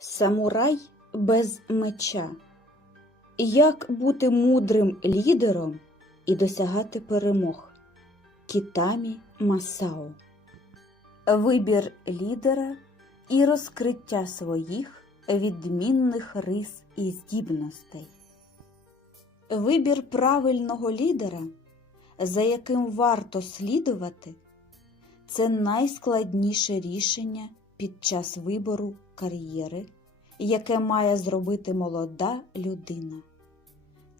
Самурай без меча. Як бути мудрим лідером і досягати перемог? Кітамі Масао. Вибір лідера і розкриття своїх відмінних рис і здібностей. Вибір правильного лідера, за яким варто слідувати, це найскладніше рішення під час вибору кар'єри, яке має зробити молода людина.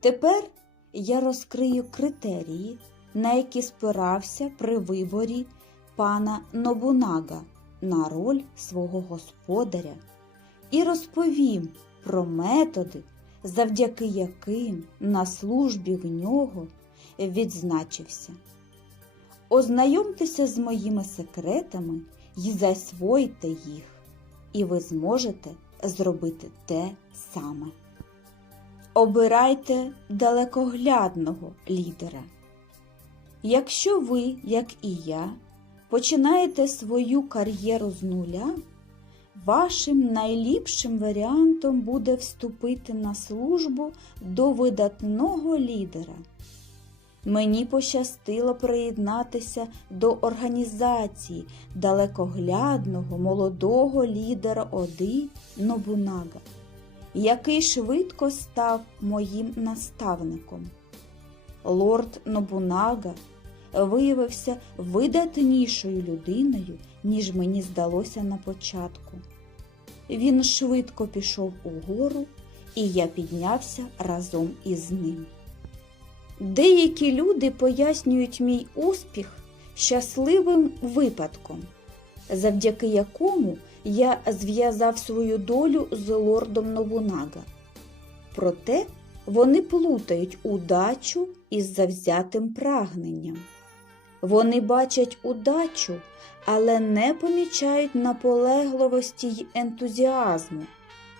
Тепер я розкрию критерії, на які спирався при виборі пана Нобунага на роль свого господаря, і розповім про методи, завдяки яким на службі в нього відзначився. Ознайомтеся з моїми секретами і засвойте їх, і ви зможете зробити те саме. Обирайте далекоглядного лідера. Якщо ви, як і я, починаєте свою кар'єру з нуля, вашим найліпшим варіантом буде вступити на службу до видатного лідера. Мені пощастило приєднатися до організації далекоглядного молодого лідера Оди Нобунага, який швидко став моїм наставником. Лорд Нобунага виявився видатнішою людиною, ніж мені здалося на початку. Він швидко пішов угору, і я піднявся разом із ним. Деякі люди пояснюють мій успіх щасливим випадком, завдяки якому я зв'язав свою долю з лордом Нобунага. Проте вони плутають удачу із завзятим прагненням. Вони бачать удачу, але не помічають наполегливості й ентузіазму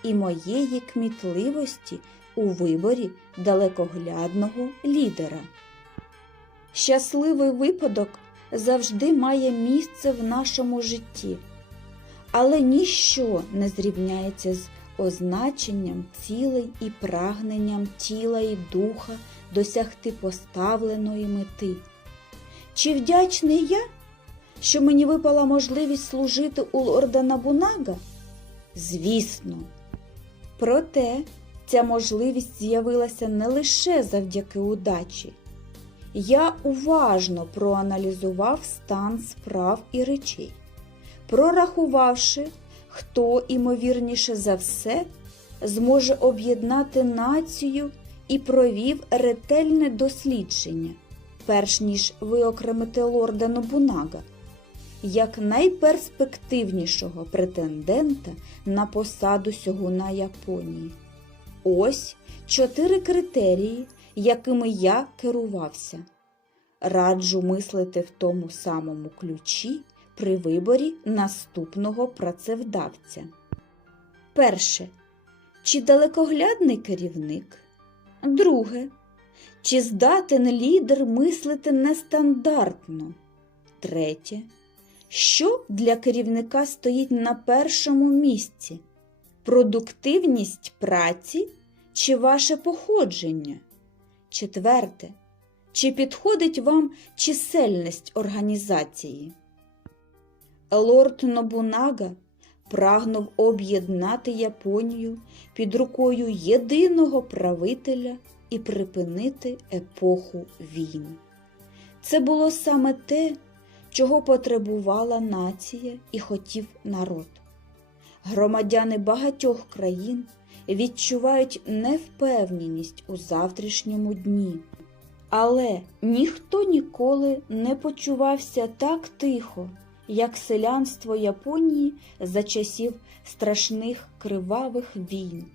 і моєї кмітливості у виборі далекоглядного лідера. Щасливий випадок завжди має місце в нашому житті, але ніщо не зрівняється з означенням цілей і прагненням тіла і духа досягти поставленої мети. Чи вдячний я, що мені випала можливість служити у лорда Набунага? Звісно. Проте ця можливість з'явилася не лише завдяки удачі. Я уважно проаналізував стан справ і речей, прорахувавши, хто, імовірніше за все, зможе об'єднати націю і провів ретельне дослідження, перш ніж виокремити лорда Нобунага, як найперспективнішого претендента на посаду сьогуна Японії. Ось чотири критерії, якими я керувався. Раджу мислити в тому самому ключі при виборі наступного працевдавця. Перше. Чи далекоглядний керівник? Друге. Чи здатен лідер мислити нестандартно? Третє. Що для керівника стоїть на першому місці? Продуктивність праці чи ваше походження? Четверте. Чи підходить вам чисельність організації? Лорд Нобунага прагнув об'єднати Японію під рукою єдиного правителя і припинити епоху війн. Це було саме те, чого потребувала нація і хотів народ. Громадяни багатьох країн відчувають невпевненість у завтрашньому дні. Але ніхто ніколи не почувався так тихо, як селянство Японії за часів страшних кривавих війн,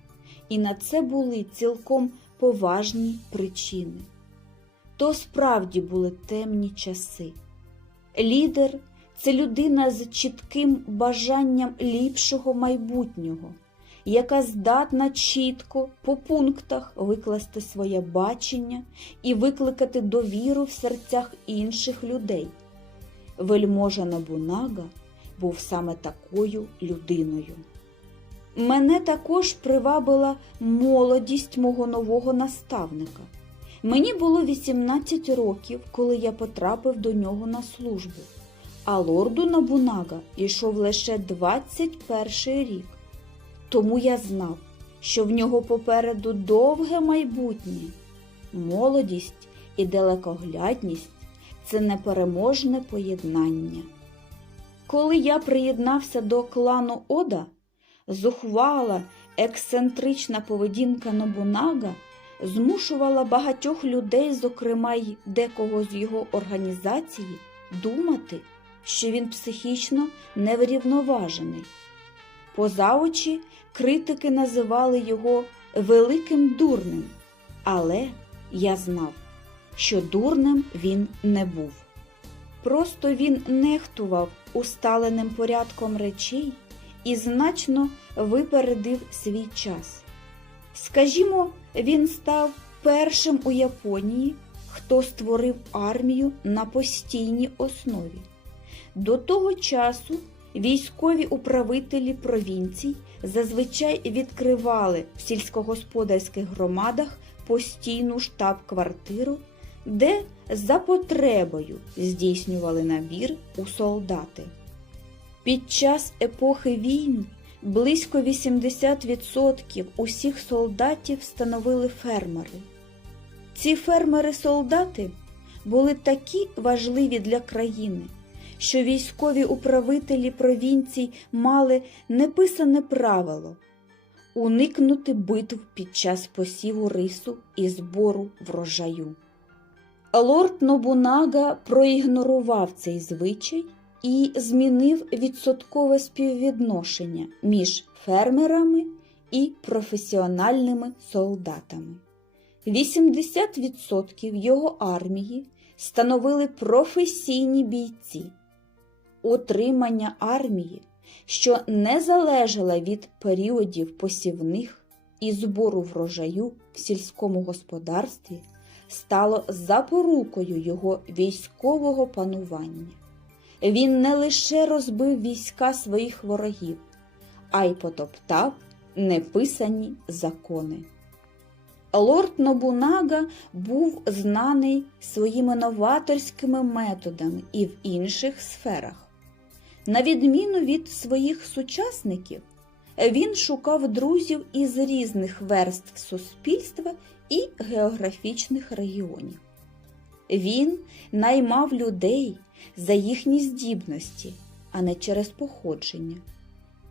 і на це були цілком поважні причини. То справді були темні часи. Лідер це людина з чітким бажанням ліпшого майбутнього, яка здатна чітко по пунктах викласти своє бачення і викликати довіру в серцях інших людей. Вельможа Набунага був саме такою людиною. Мене також привабила молодість мого нового наставника. Мені було 18 років, коли я потрапив до нього на службу, а лорду Набунага йшов лише 21 рік. Тому я знав, що в нього попереду довге майбутнє. Молодість і далекоглядність це непереможне поєднання. Коли я приєднався до клану Ода, зухвала, ексцентрична поведінка Нобунага змушувала багатьох людей, зокрема й декого з його організації, думати, що він психічно неврівноважений. Поза очі критики називали його великим дурним, але я знав, що дурним він не був. Просто він нехтував усталеним порядком речей і значно випередив свій час. Скажімо, він став першим у Японії, хто створив армію на постійній основі. До того часу військові управителі провінцій зазвичай відкривали в сільськогосподарських громадах постійну штаб-квартиру, де за потребою здійснювали набір у солдати. Під час епохи війн близько 80% усіх солдатів становили фермери. Ці фермери-солдати були такі важливі для країни, що військові управителі провінцій мали неписане правило уникнути битв під час посіву рису і збору врожаю. Лорд Нобунага проігнорував цей звичай і змінив відсоткове співвідношення між фермерами і професіональними солдатами. 80% його армії становили професійні бійці. Утримання армії, що не залежала від періодів посівних і збору врожаю в сільському господарстві, стало запорукою його військового панування. Він не лише розбив війська своїх ворогів, а й потоптав неписані закони. Лорд Нобунага був знаний своїми новаторськими методами і в інших сферах. На відміну від своїх сучасників, він шукав друзів із різних верств суспільства і географічних регіонів. Він наймав людей за їхні здібності, а не через походження,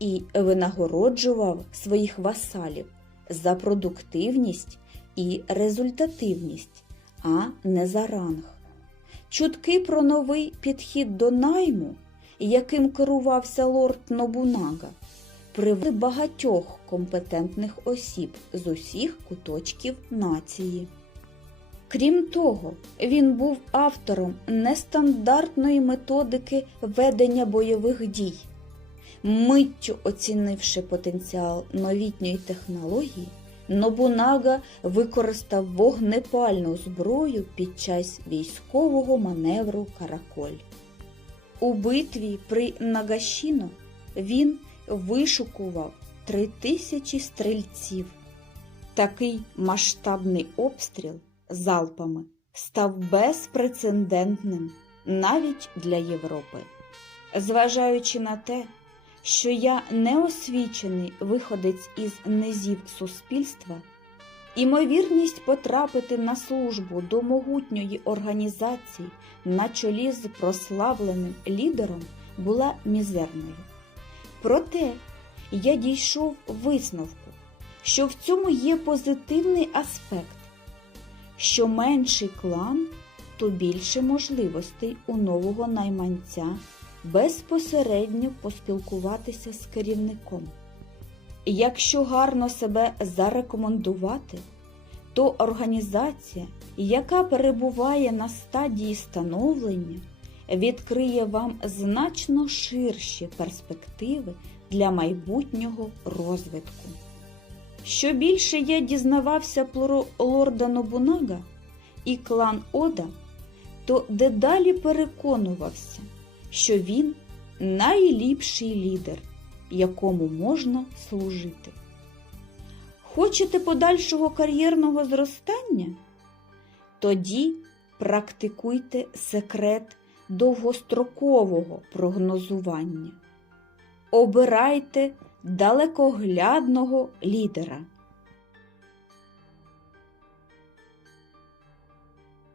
і винагороджував своїх васалів за продуктивність і результативність, а не за ранг. Чутки про новий підхід до найму, яким керувався лорд Нобунага, привели багатьох компетентних осіб з усіх куточків нації. Крім того, він був автором нестандартної методики ведення бойових дій. Миттю оцінивши потенціал новітньої технології, Нобунага використав вогнепальну зброю під час військового маневру Караколь. У битві при Нагашіно він вишукував три тисячі стрільців. Такий масштабний обстріл залпами став безпрецедентним навіть для Європи. Зважаючи на те, що я неосвічений виходець із низів суспільства, імовірність потрапити на службу до могутньої організації на чолі з прославленим лідером була мізерною. Проте я дійшов висновку, що в цьому є позитивний аспект, що менший клан, то більше можливостей у нового найманця безпосередньо поспілкуватися з керівником. Якщо гарно себе зарекомендувати, то організація, яка перебуває на стадії становлення, відкриє вам значно ширші перспективи для майбутнього розвитку. Що більше я дізнавався про лорда Нобунага і клан Ода, то дедалі переконувався, що він найліпший лідер, якому можна служити. Хочете подальшого кар'єрного зростання? Тоді практикуйте секрет довгострокового прогнозування. Обирайте далекоглядного лідера.